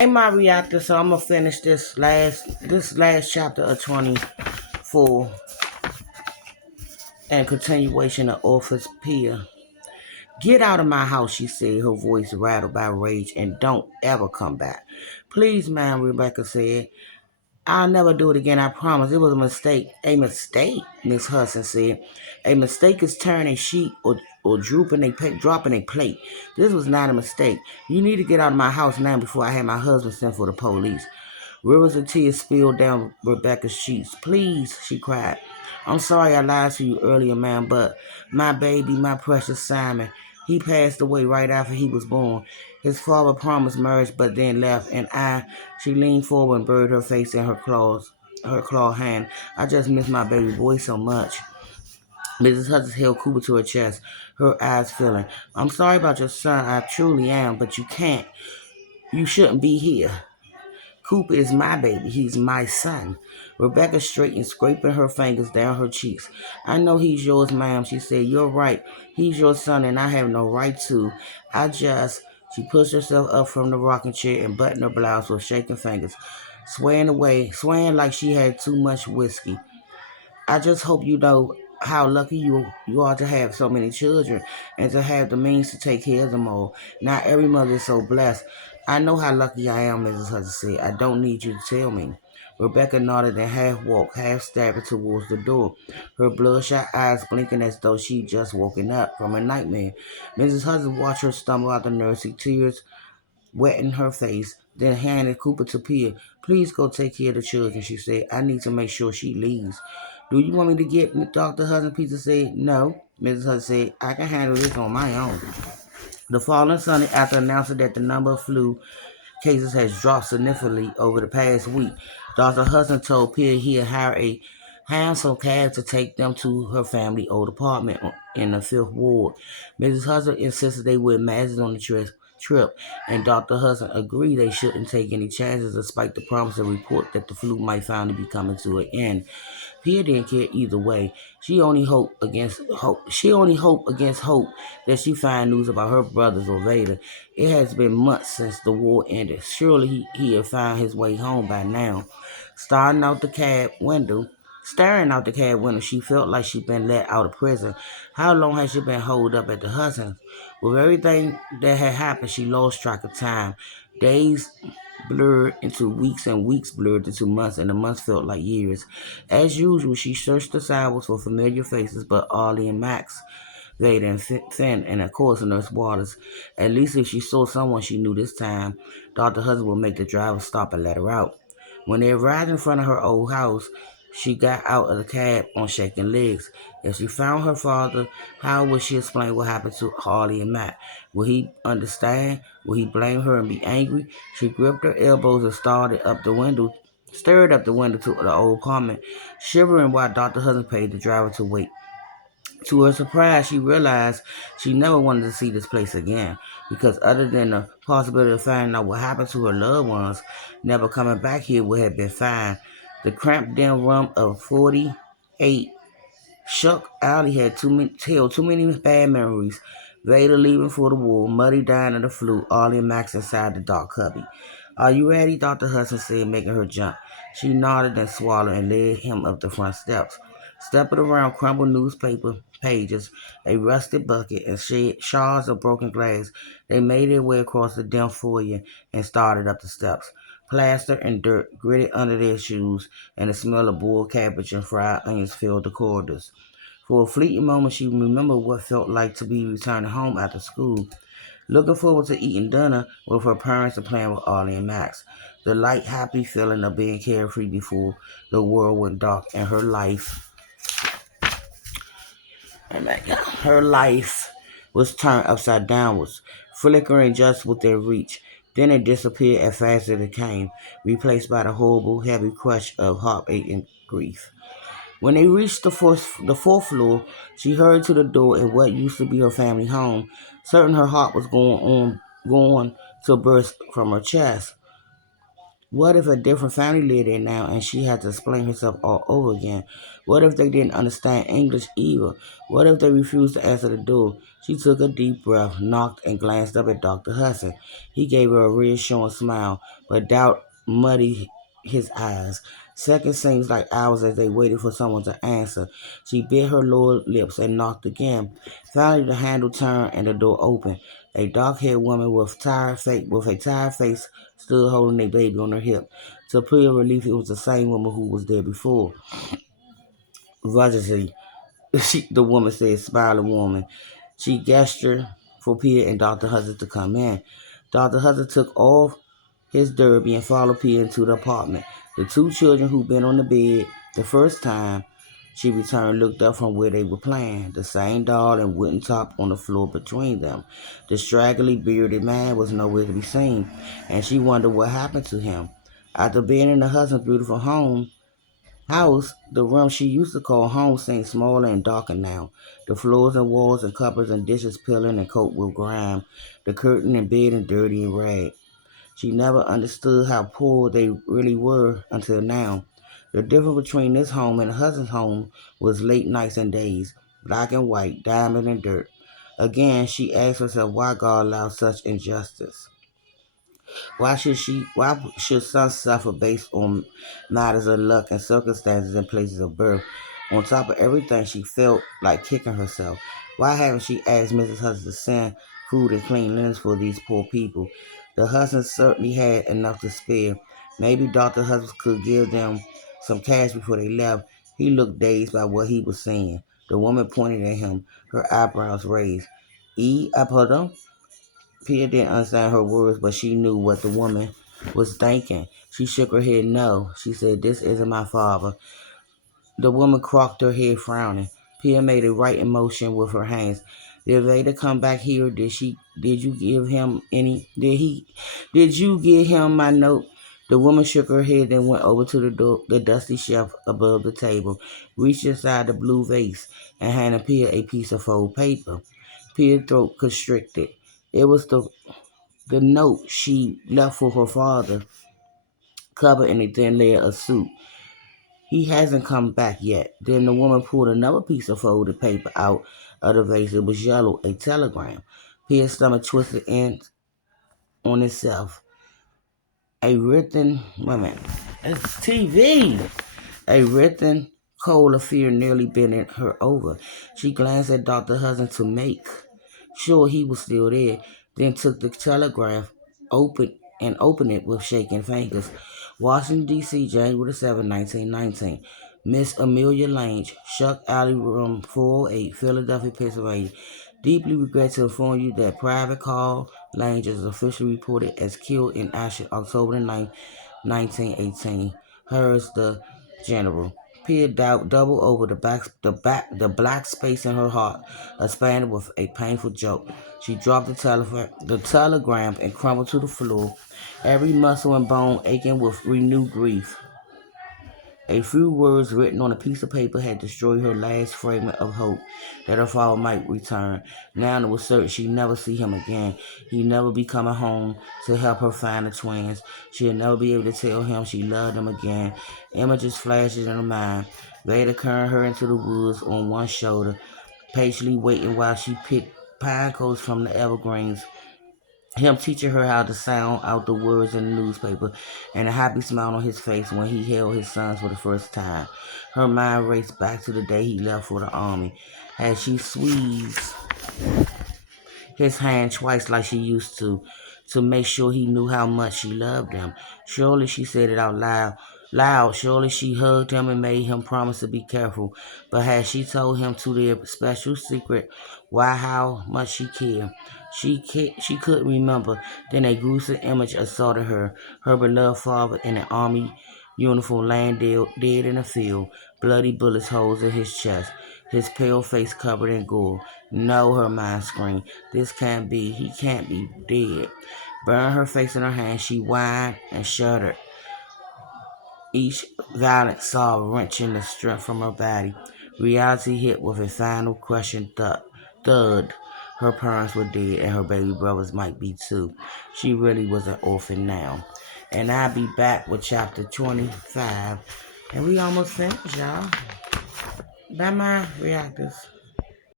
In my reactor, so I'm gonna finish this last chapter of 24 and continuation of Orphans Chapter. Get out of my house, she said, her voice rattled by rage, and don't ever come back. Please, ma'am, Rebecca said. I'll never do it again, I promise. It was a mistake. A mistake, Miss Hudson said. A mistake is tearing a sheet or dropping a plate. This was not a mistake. You need to get out of my house now before I have my husband sent for the police. Rivers of tears spilled down Rebecca's cheeks. Please, she cried. I'm sorry I lied to you earlier, ma'am, but my baby, my precious Simon, he passed away right after he was born. His father promised marriage but then left, and she leaned forward and buried her face in her claw hand. I just miss my baby boy so much. Mrs. Hudson held Cooper to her chest, her eyes filling. I'm sorry about your son, I truly am, but you shouldn't be here. Cooper is my baby. He's my son. Rebecca straightened, scraping her fingers down her cheeks. I know he's yours, ma'am, she said. You're right. He's your son, and I have no right to. She pushed herself up from the rocking chair and buttoned her blouse with shaking fingers, swaying like she had too much whiskey. I just hope you know how lucky you are to have so many children and to have the means to take care of them all. Not every mother is so blessed. I know how lucky I am, Mrs. Hudson said. I don't need you to tell me. Rebecca nodded and half walked, half staggered towards the door, her bloodshot eyes blinking as though she'd just woken up from a nightmare. Mrs. Hudson watched her stumble out the nursery, tears wetting her face, then handed Cooper to Pia. Please go take care of the children, she said. I need to make sure she leaves. Do you want me to get Dr. Hudson? Peter said. No, Mrs. Hudson said. I can handle this on my own. The following Sunday, after announcing that the number of flu cases has dropped significantly over the past week, Dr. Hudson told Pia he had hired a handsome cab to take them to her family old apartment in the Fifth Ward. Mrs. Hudson insisted they would imagine on the trip, and Dr. Hudson agreed they shouldn't take any chances despite the promise of report that the flu might finally be coming to an end. Pia didn't care either way. She only hoped against hope that she find news about her brothers or Vader. It has been months since the war ended. Surely he had found his way home by now. Staring out the cab window, she felt like she'd been let out of prison. How long had she been holed up at the Hudson's? With everything that had happened, she lost track of time. Days blurred into weeks and weeks blurred into months, and the months felt like years. As usual, she searched the sidewalks for familiar faces, but Ollie and Max, Vader and Finn, and of course Nurse Waters. At least if she saw someone she knew this time, Dr. Hudson would make the driver stop and let her out. When they arrived in front of her old house, she got out of the cab on shaking legs. If she found her father, how would she explain what happened to Harley and Matt? Would he understand? Would he blame her and be angry? She gripped her elbows and stared up the window to the old apartment, shivering while Dr. Hudson paid the driver to wait. To her surprise, she realized she never wanted to see this place again, because other than the possibility of finding out what happened to her loved ones, never coming back here would have been fine. The cramped dim room of 48 Shuck Alley had held too many bad memories. Vader leaving for the war, Muddy dying of the flu, Ollie and Max inside the dark cubby. Are you ready? Dr. Hudson said, making her jump. She nodded and swallowed and led him up the front steps. Stepping around crumpled newspaper pages, a rusted bucket, and shards of broken glass, they made their way across the dim foyer and started up the steps. Plaster and dirt gritted under their shoes, and the smell of boiled cabbage and fried onions filled the corridors. For a fleeting moment, she remembered what it felt like to be returning home after school, looking forward to eating dinner with her parents and playing with Ollie and Max. The light, happy feeling of being carefree before the world went dark and her life was turned upside downwards, flickering just within reach. Then it disappeared as fast as it came, replaced by the horrible, heavy crush of heartache and grief. When they reached the fourth floor, she hurried to the door in what used to be her family home, certain her heart was going to burst from her chest. What if a different family lived there now and she had to explain herself all over again? What if they didn't understand English either? What if they refused to answer the door? She took a deep breath, knocked, and glanced up at Dr. Hudson. He gave her a reassuring smile, but doubt muddied his eyes. Seconds seemed like hours as they waited for someone to answer. She bit her lower lips and knocked again. Finally, the handle turned and the door opened. A dark-haired woman with a tired face stood holding a baby on her hip. To Priya's relief, it was the same woman who was there before. Rajasi, the woman said, smiling woman. She gestured for Pia and Dr. Hudson to come in. Dr. Hudson took off his derby and followed Pia into the apartment. The two children who'd been on the bed the first time she returned looked up from where they were playing. The same doll and wooden top on the floor between them. The straggly bearded man was nowhere to be seen, and she wondered what happened to him. After being in her husband's beautiful house, the room she used to call home seemed smaller and darker now. The floors and walls and cupboards and dishes peeling and coated with grime. The curtain and bed and dirty and ragged. She never understood how poor they really were until now. The difference between this home and her husband's home was late nights and days, black and white, diamond and dirt. Again, she asked herself why God allowed such injustice. Why should some suffer based on matters of luck and circumstances and places of birth? On top of everything, she felt like kicking herself. Why haven't she asked Mrs. Hudson to send food and clean linens for these poor people? The Hudsons certainly had enough to spare. Maybe Dr. Hudson could give them some cash before they left. He looked dazed by what he was saying. The woman pointed at him, her eyebrows raised. E apado? Pia didn't understand her words, but she knew what the woman was thinking. She shook her head no. She said, "This isn't my father." The woman cocked her head, frowning. Pia made a right motion with her hands. Did Veda come back here? Did you give him any? Did you give him my note? The woman shook her head and went over to the dusty shelf above the table, reached inside the blue vase, and handed Pia a piece of folded paper. Pia's throat constricted. It was the note she left for her father, covered in a thin layer of soup. He hasn't come back yet. Then the woman pulled another piece of folded paper out of the vase. It was yellow, a telegram. Pia's stomach twisted in on itself. A written woman. It's TV. A written cold of fear nearly bent her over. She glanced at Dr. Hudson to make sure he was still there, then took the telegraph open and opened it with shaking fingers. Washington, D.C., January 7, 1919. Miss Amelia Lange, Shuck Alley, Room 408, Philadelphia, Pennsylvania. Deeply regret to inform you that Private Carl Lange is officially reported as killed in action October 9, 1918. Hers, the General. Peered out double over the black space in her heart, expanded with a painful joke. She dropped the telegram and crumbled to the floor, every muscle and bone aching with renewed grief. A few words written on a piece of paper had destroyed her last fragment of hope that her father might return. Now it was certain she'd never see him again. He'd never be coming home to help her find the twins. She'd never be able to tell him she loved him again. Images flashed in her mind. Vader carried her into the woods on one shoulder, patiently waiting while she picked pine cones from the evergreens, him teaching her how to sound out the words in the newspaper, and a happy smile on his face when he held his sons for the first time. Her mind raced back to the day he left for the army, as she squeezed his hand twice like she used to make sure he knew how much she loved him. Surely she said it out loud. Surely she hugged him and made him promise to be careful. But had she told him to their special secret why how much she cared? She couldn't remember. Then a gruesome image assaulted her. Her beloved father in an army uniform laying dead in a field, bloody bullets holes in his chest, his pale face covered in gore. No, her mind screamed. This can't be. He can't be dead. Burying her face in her hands, she whined and shuddered, each violent sob wrenching the strength from her body. Reality hit with a final crushing thud. Her parents were dead, and her baby brothers might be too. She really was an orphan now. And I'll be back with chapter 25. And we almost finished, y'all. Bye, my reactors.